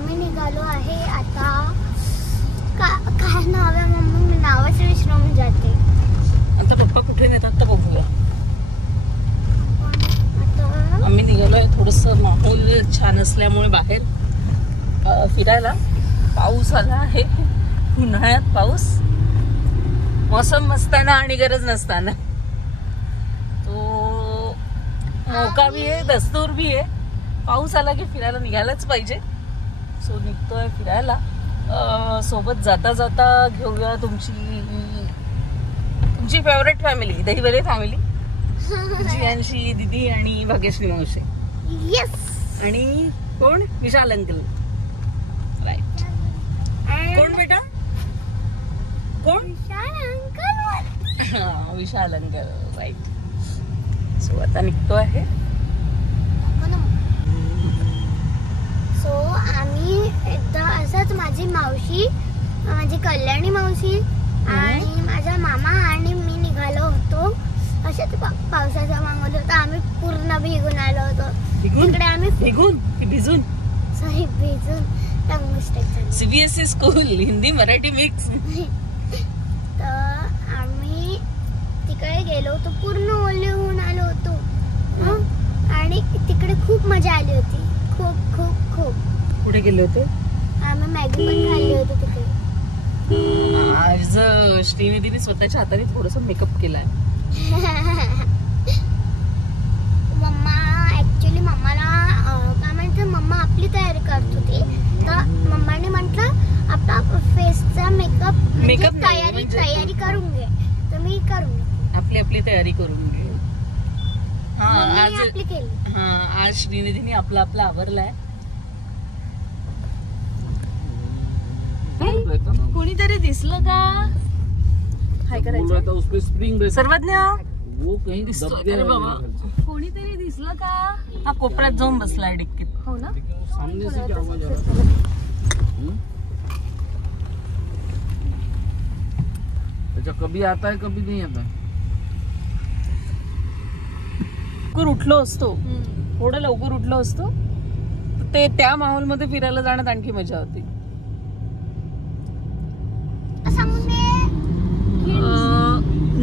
आम्ही निघालो आहे आता. काय नाव आहे मम्मी? मी नावाच विसरून जाते. आता पप्पा कुठे नेतात तर बघूया. आता आम्ही निघालोय. थोडंसं माहोल छान असल्यामुळे बाहेर फिरायला. पाऊस आला आहे, उन्हाळ्यात पाऊस. मौसम असताना आणि गरज नसताना तो मौका भी आहे, दस्तूर भी आहे. पाऊस आला की फिरायला निघायलाच पाहिजे. सो निघतोय फिरायला. सोबत जाता जाता घेऊया तुमची फेवरेट फॅमिली, दहीवरे फॅमिली. जियांशी दीदी आणि भाग्यश्री मावशी. येस. आणि कोण? विशाल अंकल. राईट. कोण बेटा? कोण? विशाल अंकल. राईट. सो आता निघतो आहे. सो आम्ही एकदा असंच माझी मावशी, माझी कल्याणी मावशी आणि माझा मामा आणि मी निघालो होतो. अशाच पावसाचा माहोल होता. आम्ही पूर्ण भिजून आलो होतो. तिकडे आम्ही भिजून सॉरी भिजून टंग मिस्टेक झाली. CBSE school, Hindi Marathi mix. तर आम्ही तिकडे गेलो होतो, पूर्ण ओले होऊन आलो होतो. आणि तिकडे खूप मजा आली होती. खूप खूप खूप. कुठे गेले होते? आम्ही मॅगी पण खाल्ली होती तिकडे. आज श्रीनिधीने स्वतःच्या हाताने थोडंसं मेकअप केलाय. मम्माला काय म्हणते, मम्मा आपली तयारी करत होती. तर मम्माने म्हटलं आपला फेसचा मेकअप तयारी करून घे. तर मी करून घे. आपली तयारी करून घे. आज श्रीनिधीने आपला आवरलाय. कोणीतरी दिसलं का? हाय करायचं. सर्वज्ञ अरे बाबा, कोणीतरी दिसलं का? हा कोपऱ्यात जाऊन बसलाय डिक्कीत. हो ना. कभी आता है कभी नहीं आता. लवकर उठलो असतो, थोडं लवकर उठलो असतो ते त्या माहोल मध्ये फिरायला जाण्यात आणखी मजा होती.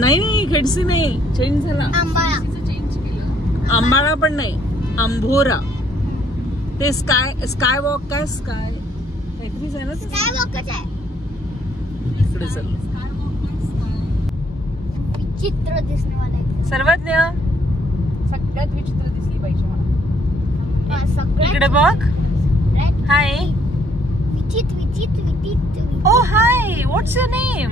नाही खेडसी नाही, चेंज झाला. आंबाळा पण नाही, आंभोरा. ते स्काय वॉक काय स्काय काहीतरीच आहे ना. स्काय वॉकच आहे. इकडे चल. विचित्र दिसणेवाला आहे. सर्वज्ञ सगळ्यात विचित्र दिसली पाहिजे मला. इकडे बघ. हाय. विचित्र. ओ हाय, व्हॉट्स युअर नेम?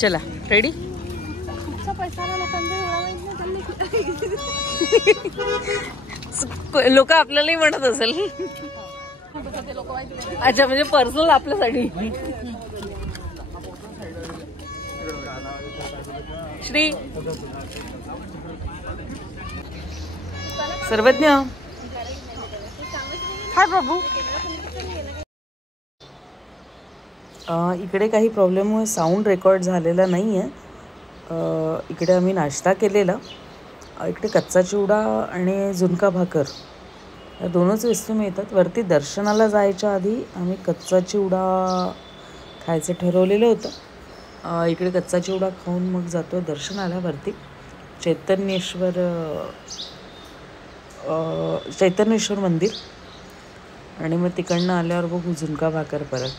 चला रेडी. लोक आपल्यालाही म्हणत असेल. अच्छा, म्हणजे पर्सनल आपल्यासाठी. श्री सर्वज्ञ हाय बाबू. इकडे काही प्रॉब्लेममुळे साऊंड रेकॉर्ड झालेला नाही आहे. इकडे आम्ही नाश्ता केलेला. इकडे कच्चा चिवडा आणि झुणका भाकर या दोनच वस्तू मिळतात. वरती दर्शनाला जायच्या आधी आम्ही कच्चा चिवडा खायचं ठरवलेलं होतं. इकडे कच्चा चिवडा खाऊन मग जातो दर्शनाला वरती चैतन्येश्वर मंदिर, आणि मग तिकडनं आल्यावर बघू झुणका भाकर परत.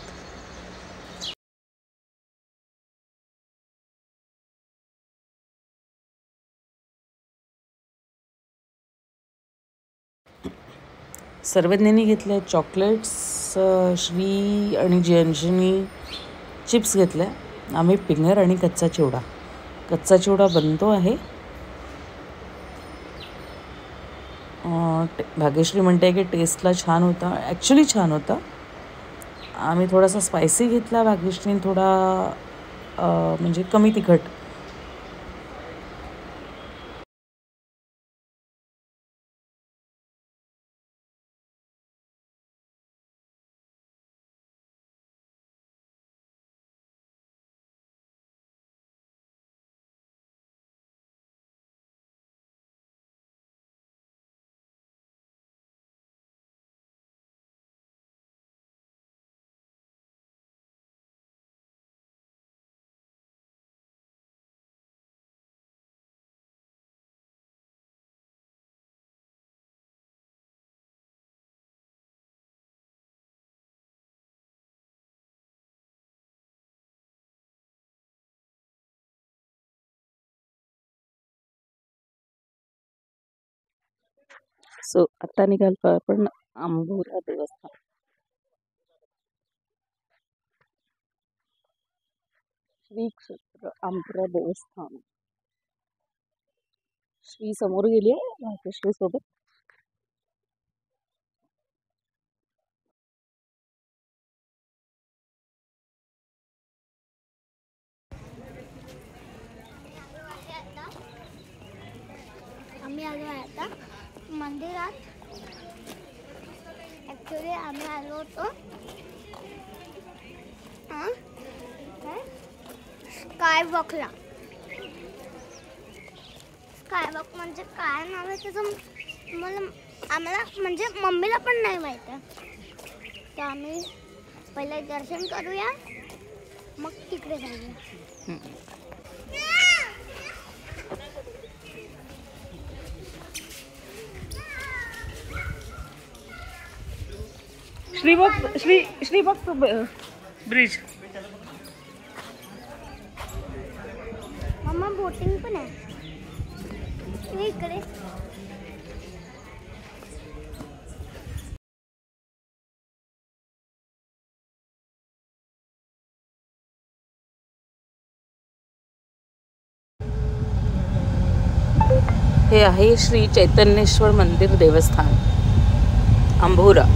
सर्वज्ञांनी घेतले चॉकलेट्स, श्री आणि जयंशनी चिप्स घेतल्या. आम्ही पिंगर आणि कच्चा चिवडा बनतो आहे. भाग्यश्री म्हणते की टेस्टला छान होता. ॲक्च्युली छान होता. आम्ही थोडासा स्पायसी घेतला, भाग्यश्रीने थोडा म्हणजे कमी तिखट. सो आता निघालो आपण अंबुरा देवस्थान. श्री क्षेत्र अंबुरा देवस्थान. श्री समोर गेली भाग्यश्री सोबत. आम्ही आलो आहे आता मंदिरात. ॲक्च्युली आम्ही आलो होतो स्कायवॉकला. स्कायवॉक म्हणजे काय नाव आहे त्याचं आम्हाला म्हणजे मम्मीला पण नाही माहीत आहे. तर आम्ही पहिले दर्शन करूया, मग तिकडे जाऊया. श्रीभक्त ब्रिज. मम्मा बोटिंग पण आहे इकडे. हे आहे श्री चैतन्येश्वर मंदिर देवस्थान अंबुरा.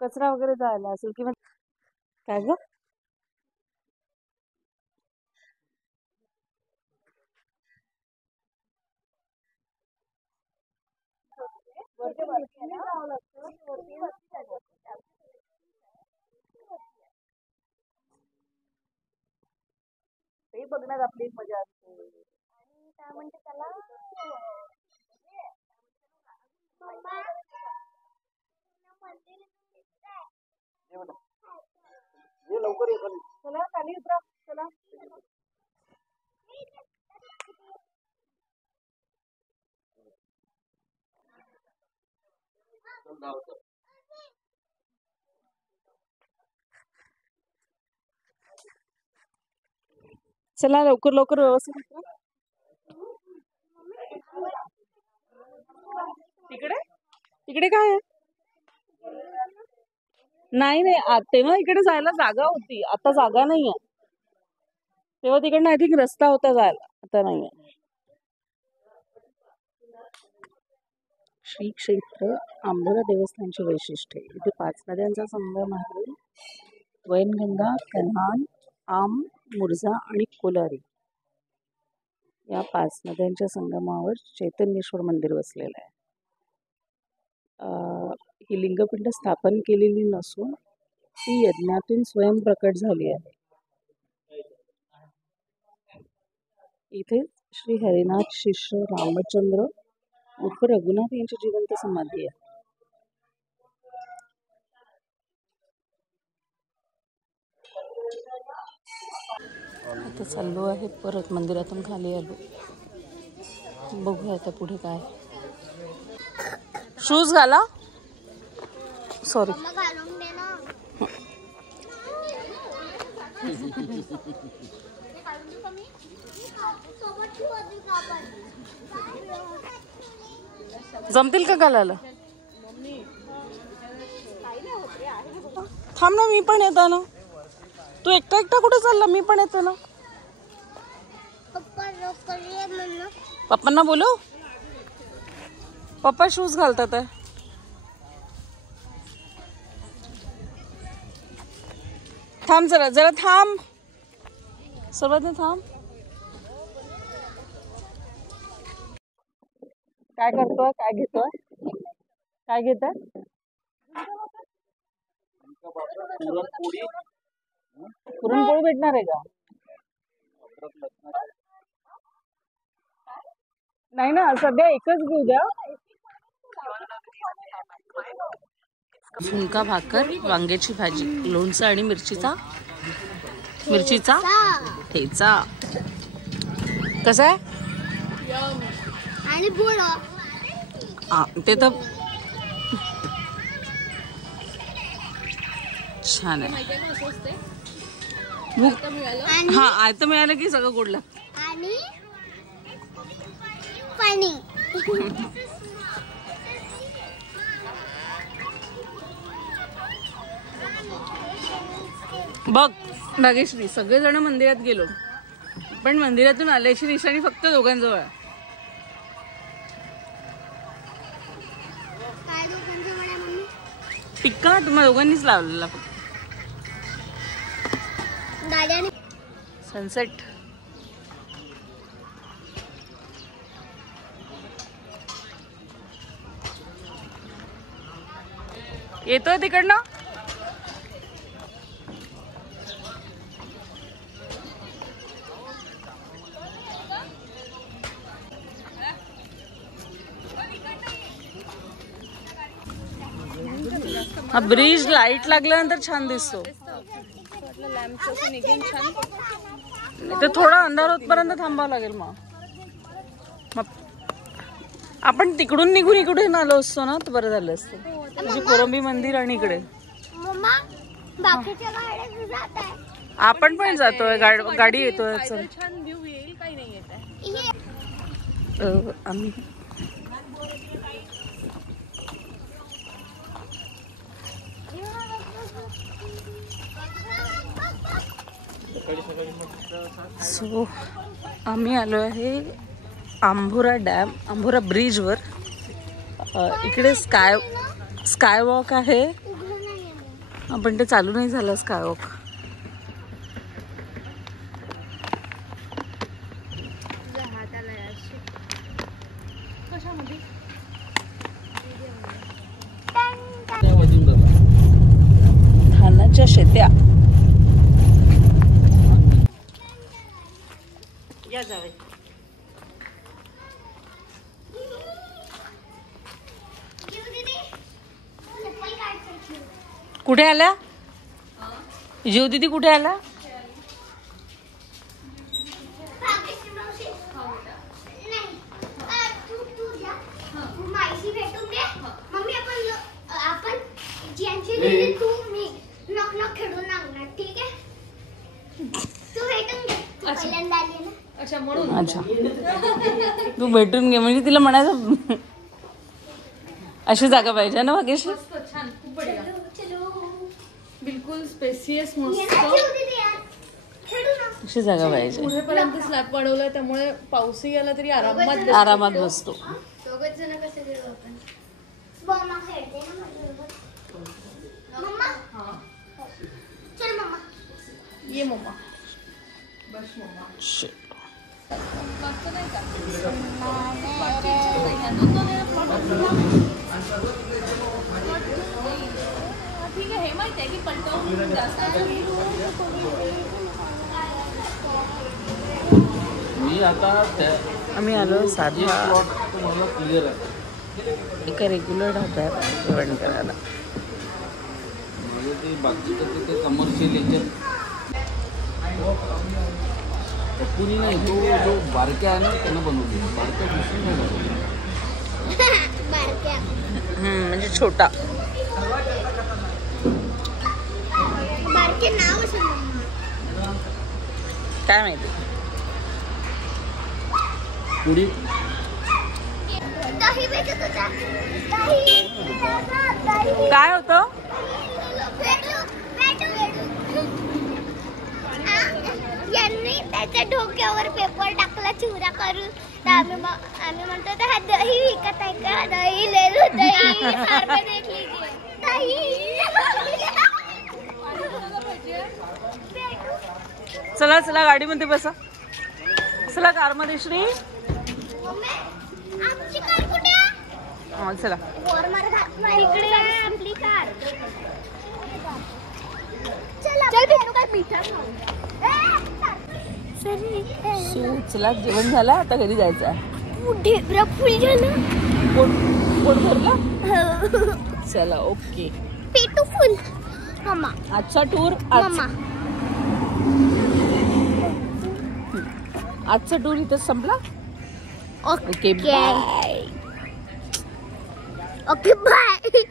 कचरा वगैरे जायला असेल किंवा काय ग. ते बघण्यात आपली एक मजा असते. काय म्हणते त्याला ये लवकर ये खाली. चला खाली उतरा. चला. चल जाऊ चल. चला लवकर लवकर व्यवस्थित उतरा. तिकडे तिकडे काय आहे? नाही नाही तेव्हा इकडे जायला जागा होती, आता जागा नाहीये. तेव्हा तिकडनं आय थिंक रस्ता होता जायला, आता नाहीये. श्री क्षेत्र आंबोरा देवस्थानचे वैशिष्ट्य इथे 5 नद्यांचा संगम आहे. वैनगंगा, कन्हान, आम, मुरझा आणि कोलारी या 5 नद्यांच्या संगमावर चैतन्येश्वर मंदिर वसलेलं आहे. ही लिंगपिंड स्थापन केलेली नसून ती यज्ञातून स्वयं प्रकट झाली आहे. इथे श्री हरिनाथ शिष्य रामचंद्र उर्फ रघुनाथ यांची जिवंत समाधी आहे. आता चाललो आहे परत मंदिरातून खाली आलो. बघूया आता पुढे काय. शूज घाला. सॉरी. मम्मा घालून दे ना. जमतील का घालायला? थांब ना, मी पण येतो ना. तू एकटा एकटा कुठे चालला? मी पण येतो ना. पप्पा रोक करूया मम्मा. पप्पांना बोलव. पप्पा शूज घालतात आहे. थांब जरा जरा थांब. सर्वात थांब. काय करतोय? काय घेतोय? काय घेतोय? पुरणपोळी. पुरणपोळी भेटणार आहे का? नाही ना, सध्या एकच घेऊ द्या. झुणका भाकर, वांग्याची भाजी, लोणचं आणि मिरचीचा ठेचा. कसा आहे? आणि बोल ते तर छान आहे. हा आता मिळालं की सगळं गोडलं. आणि पाणी. बघ भाग्यश्री, सगळेजण मंदिरात गेलो पण मंदिरातून आल्याची निशाणी फक्त दोघांजवळ आहे. काय दोघांचं म्हणा मम्मी? टिक्का तुम्हाला दोघांनीच लावलेला फक्त. दादाने सनसेट. येतोय तिकडनं. हा ब्रिज लाईट लागल्यानंतर छान दिसतो. ते थोडा अंधार होतपर्यंत थांबावं लागेल. मग आपण तिकडून निघून इकडे आलो असतो ना तर बरं झालं असतं. म्हणजे कोरंबी मंदिर आणि इकडे मम्मा बाकीच्या गाड्या जात आहे. आपण पण जातोय. गाडी येतोय. चल छान व्ह्यू येईल. काही नाही येत आहे. आम्ही आम्ही आलो आहे आंबोरा डॅम, आंबोरा ब्रिजवर. इकडे स्काय वॉक आहे पण ते चालू नाही झालं स्काय वॉक. धानाच्या शेत्या. या जावे. कुठे आल्या जीव दीदी? कुठे आला? अच्छा म्हणून. अच्छा तू भेटून घे म्हणजे तिला म्हणायचं अशी जागा पाहिजे ना भाग्यश्री. मस्त छान खूप बढिया. बिलकुल स्पेसियस मस्त. अशी जागा पाहिजे. पुढेपर्यंत स्लॅब वाढवलाय त्यामुळे पाऊसही गेला तरी आरामात आरामात बसतो. दोघच जण कसं करू आपण? मम्मा खेळते ना माझ्यासोबत. मम्मा चल मम्मा. ये मम्मा बस मम्मा. Shit. मस्त नाही का? ठीक आहे. हे माहिती आहे की पलटवून जास्त मी आता आम्ही आलो साधा प्लॉट तुम्हाला क्लिअर आहे. एका रेग्युलर ढाब्यात जेवण करायला. म्हणजे ते बाकीचं ते कमर्शियल याच्यात पुरी नाही. तो जो बारक्या आहे ना त्यानं बनवली. बारक्या दुसरी नाही बनवली. बारक्या म्हणजे छोटा. बारके नाव असेल मम्मा. काय माहिती. पुरी दही भेटत होता. दही काय होतं? यांनी त्याच्या डोक्यावर पेपर टाकला चुरा करून. तर आम्ही म्हणतो तर हा दही विकत आहे का? दही ले लो दही. देख लीजिए दही. चला चला गाडीमध्ये बसा. चला कारमध्ये श्री. आमची कार कुठे आहे? चला वर मारत हात नाही. इकडे आहे आपली कार. चला चल भेटू काय मीठा खाऊ. सो चला जेवण झालं आता घरी जायचं आहे. ढेबरा फुल झालं. पोट भरलं. चला ओके. पेटू फुल. मम्मा आजचा टूर मम्मा आजचा टूर इथं संपला. Okay bye. Okay bye.